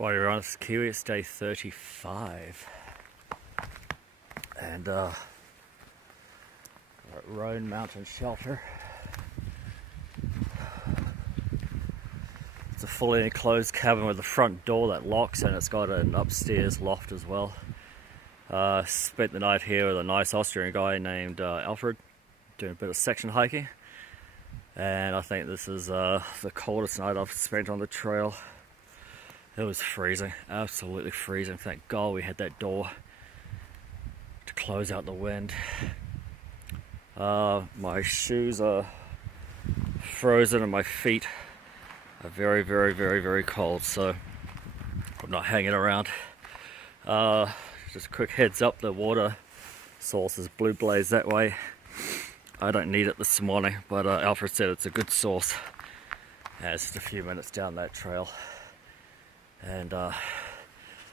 While you're on this Kiwi, it's day 35. And we're at Roan Mountain Shelter. It's a fully enclosed cabin with a front door that locks, and it's got an upstairs loft as well. Spent the night here with a nice Austrian guy named Alfred, doing a bit of section hiking. And I think this is the coldest night I've spent on the trail. It was freezing, absolutely freezing. Thank God we had that door to close out the wind. My shoes are frozen and my feet are very, very, very, very cold, so I'm not hanging around. Just a quick heads up, the water source is Blue Blaze that way. I don't need it this morning, but Alfred said it's a good source. Yeah, it's just a few minutes down that trail. And I'm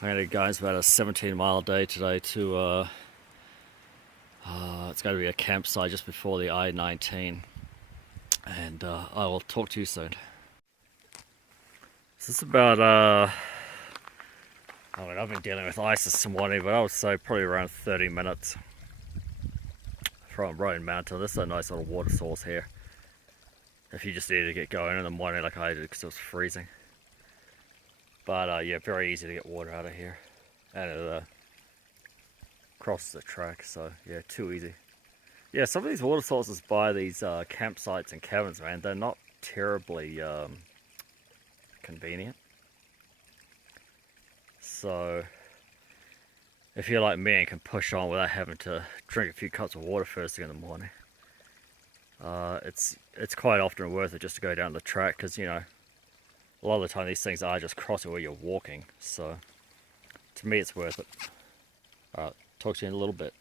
going to go about a 17-mile day today to, it's going to be a campsite just before the I-19. And I will talk to you soon. So it's about, I mean, I've been dealing with ice this morning, but I would say probably around 30 minutes from Roan Mountain. This is a nice little water source here. If you just needed to get going in the morning like I did because it was freezing. But yeah, very easy to get water out of here. And it crosses the track, so yeah, too easy. Yeah, some of these water sources by these campsites and cabins, man, they're not terribly convenient. So if you're like me and can push on without having to drink a few cups of water first thing in the morning, it's quite often worth it just to go down the track, because you know, a lot of the time these things are just crossing where you're walking, so to me it's worth it. Alright, talk to you in a little bit.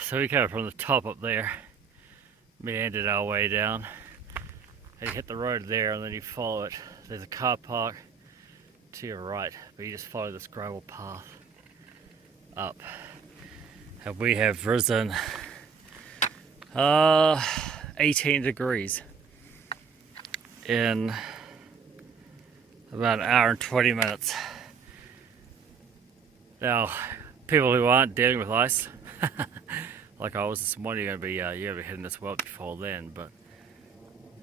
So we came from the top up there, meandered our way down, and you hit the road there and then you follow it. There's a car park to your right, but you just follow this gravel path up. And we have risen 18 degrees in about an hour and 20 minutes. Now, people who aren't dealing with ice, like I was this morning, you're gonna be hitting this well before then. But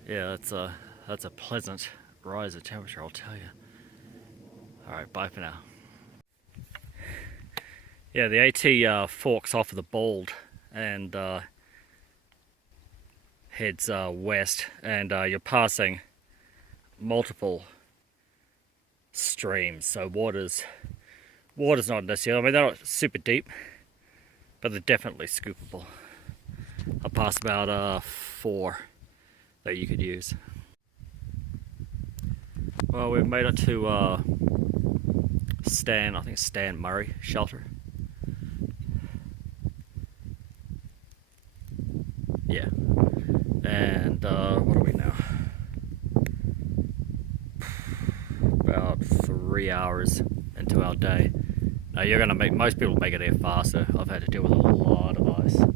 yeah, that's a pleasant rise of temperature, I'll tell you. All right, bye for now. Yeah, the AT forks off of the Bald and heads west, and you're passing multiple streams, so water's not necessarily, I mean, they're not super deep, but they're definitely scoopable. I passed about 4 that you could use. Well, we've made it to Stan Murray shelter. Yeah. And what are we now? About 3 hours into our day. Now you're gonna most people make it there faster. I've had to deal with a lot of ice. A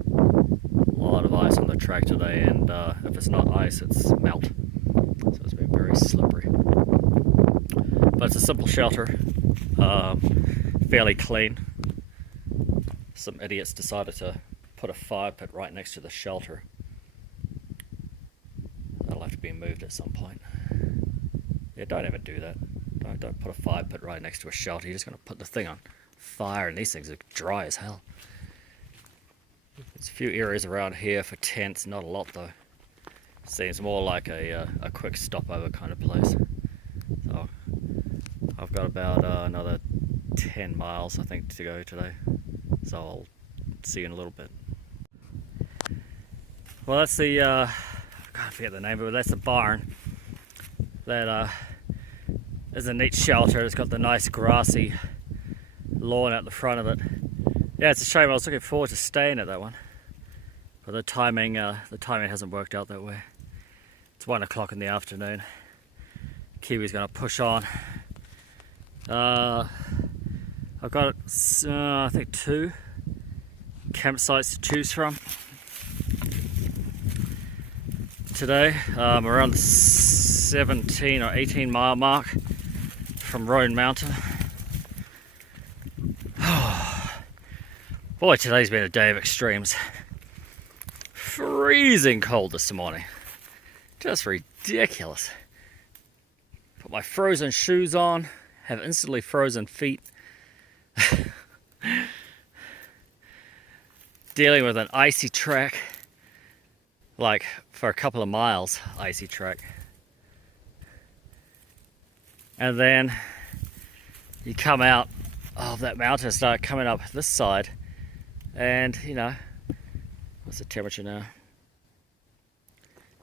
lot of ice on the track today, and if it's not ice, it's melt. So it's been very slippery. But it's a simple shelter, fairly clean. Some idiots decided to put a fire pit right next to the shelter. That'll have to be moved at some point. Yeah, don't ever do that. Don't put a fire pit right next to a shelter. You're just going to put the thing on fire, and these things are dry as hell. There's a few areas around here for tents, not a lot though. Seems more like a quick stopover kind of place. So I've got about another 10 miles I think to go today. So I'll see you in a little bit. Well, that's the I can't forget the name of it. That's the barn. That is a neat shelter. It's got the nice grassy lawn out the front of it. Yeah, it's a shame. I was looking forward to staying at that one, but the timing hasn't worked out that way. It's 1 o'clock in the afternoon. Kiwi's going to push on. I've got I think 2 campsites to choose from. today. Around the 17 or 18 mile mark from Roan Mountain. Boy, today's been a day of extremes. Freezing cold this morning. Just ridiculous. Put my frozen shoes on, have instantly frozen feet. Dealing with an icy track, like for a couple of miles, icy track. And then you come out of that mountain and start coming up this side, and you know, what's the temperature now?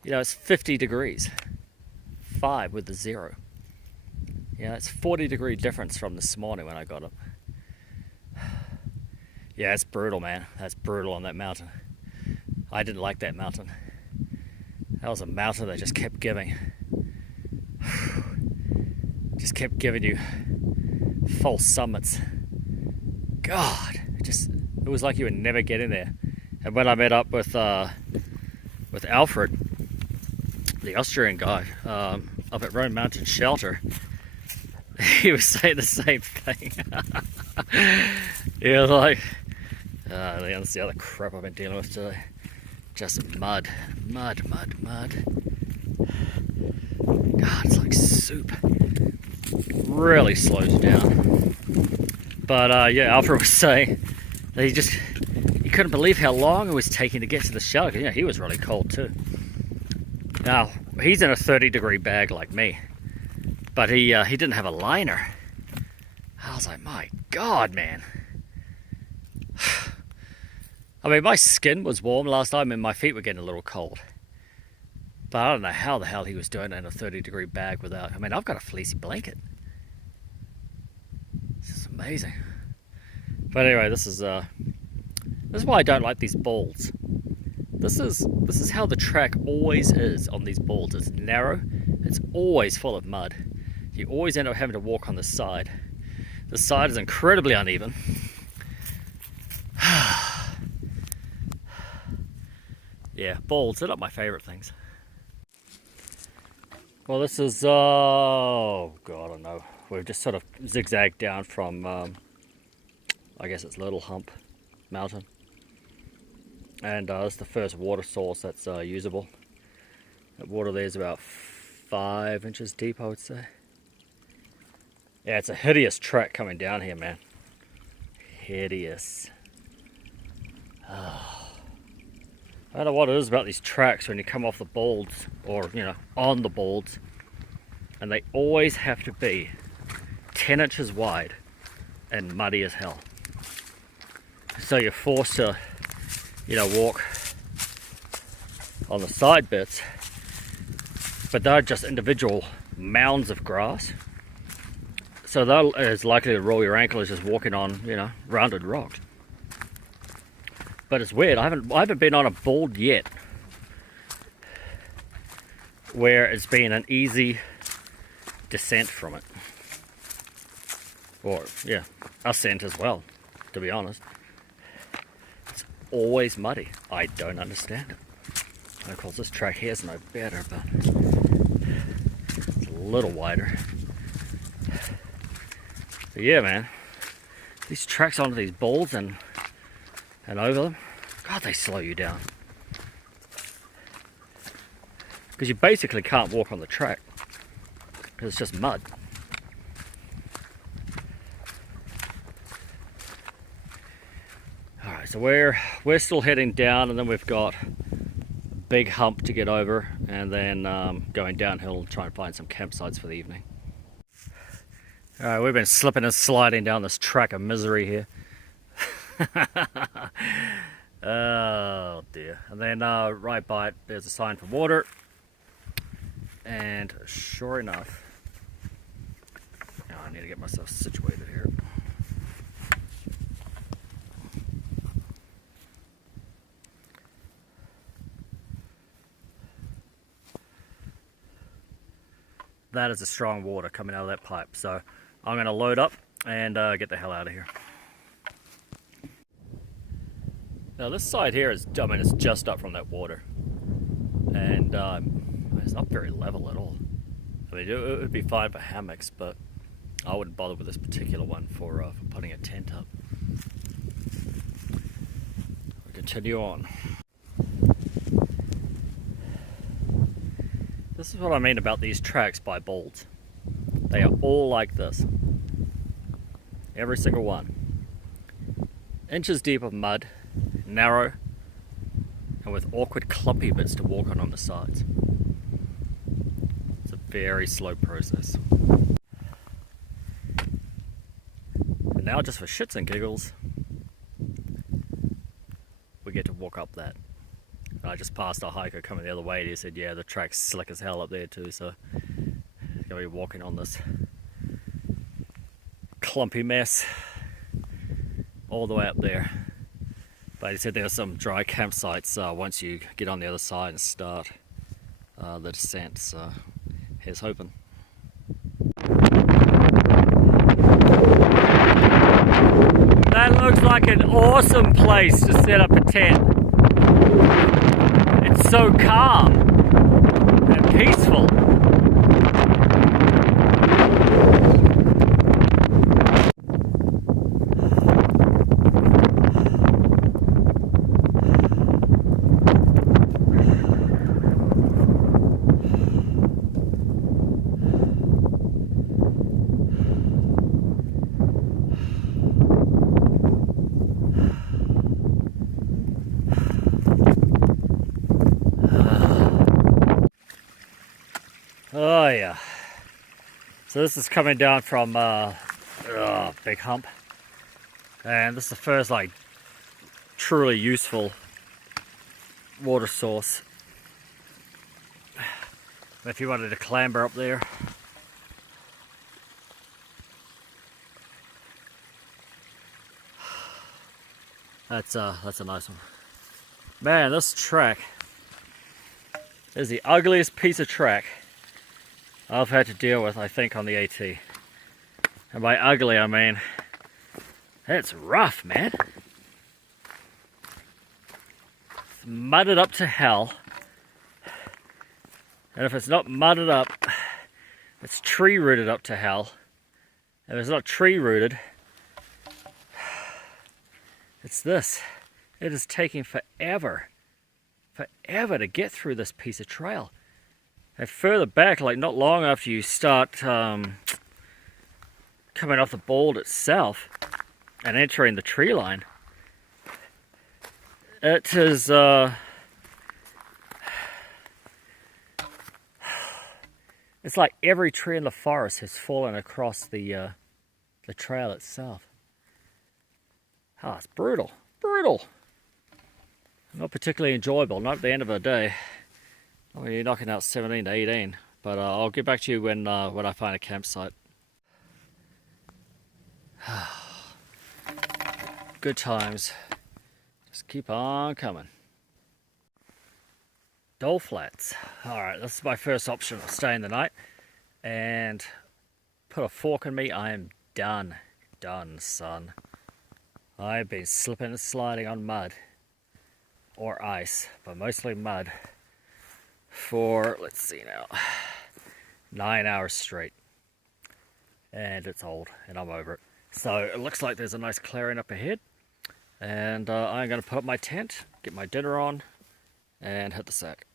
You know, it's 50 degrees. 5 with the 0. Yeah, it's 40-degree difference from this morning when I got up. Yeah, it's brutal, man. That's brutal on that mountain. I didn't like that mountain. That was a mountain that just kept giving. Just kept giving you false summits. God, it was like you would never get in there. And when I met up with Alfred, the Austrian guy, up at Roan Mountain Shelter, he was saying the same thing. He was like, that's the other crap I've been dealing with today. Just mud. God, it's like soup. Really slows you down. But yeah, Alfred was saying that he couldn't believe how long it was taking to get to the shelter. You know, he was really cold too. Now, he's in a 30-degree bag like me, but he didn't have a liner. I was like, my God, man. I mean, my skin was warm last time and my feet were getting a little cold. But I don't know how the hell he was doing it in a 30-degree bag without... I mean, I've got a fleecy blanket. This is amazing. But anyway, this is why I don't like these balls. This is how the track always is on these balls. It's narrow. It's always full of mud. You always end up having to walk on the side. The side is incredibly uneven. Yeah, balls, they're not my favorite things. Well, this is, oh God, I don't know. We've just sort of zigzagged down from, I guess it's Little Hump Mountain. And it's the first water source that's usable. That water there is about 5 inches deep, I would say. Yeah, it's a hideous track coming down here, man. Hideous. I don't know what it is about these tracks when you come off the boards, or, you know, on the boards, and they always have to be 10 inches wide and muddy as hell. So you're forced to, you know, walk on the side bits, but they're just individual mounds of grass. So they're as likely to roll your ankle as just walking on, you know, rounded rocks. But it's weird, I haven't been on a board yet where it's been an easy descent from it. Or, yeah, ascent as well, to be honest. It's always muddy. I don't understand it. And of course, this track here is no better, but it's a little wider. But yeah, man, these tracks onto these balls and over them, God, they slow you down. Because you basically can't walk on the track, because it's just mud. Alright, so we're still heading down, and then we've got Big Hump to get over, and then going downhill and try and find some campsites for the evening. Alright, we've been slipping and sliding down this track of misery here. Oh dear. And then right by it there's a sign for water, and sure enough, I need to get myself situated here. That is a strong water coming out of that pipe, so I'm going to load up and get the hell out of here. Now this side here is, I mean, it's just up from that water. and it's not very level at all. I mean, it would be fine for hammocks, but I wouldn't bother with this particular one for putting a tent up. We continue on. This is what I mean about these tracks by Balds. They are all like this. Every single one. Inches deep of mud, narrow, and with awkward clumpy bits to walk on the sides. It's a very slow process. And now, just for shits and giggles, we get to walk up that. And I just passed a hiker coming the other way and he said, yeah, the track's slick as hell up there too, so I'm gonna be walking on this clumpy mess all the way up there. But he said there are some dry campsites once you get on the other side and start the descent, so here's hoping. That looks like an awesome place to set up a tent. It's so calm and peaceful. Oh yeah. So this is coming down from Big Hump, and this is the first like truly useful water source. If you wanted to clamber up there, that's a nice one. Man, this track is the ugliest piece of track I've had to deal with, I think, on the AT. And by ugly, I mean, it's rough, man. It's mudded up to hell. And if it's not mudded up, it's tree rooted up to hell. If it's not tree rooted, it's this. It is taking forever to get through this piece of trail. And further back, like not long after you start coming off the Bald itself and entering the tree line, it is it's like every tree in the forest has fallen across the trail itself. Ah, it's brutal, brutal. Not particularly enjoyable, not at the end of the day. Well, you're knocking out 17 to 18, but I'll get back to you when I find a campsite. Good times. Just keep on coming. Dole Flats. Alright, this is my first option of staying the night. And put a fork in me, I am done. Done, son. I've been slipping and sliding on mud. Or ice, but mostly mud. For, let's see now, 9 hours straight. And it's old, and I'm over it. So it looks like there's a nice clearing up ahead. And I'm going to put up my tent, get my dinner on, and hit the sack.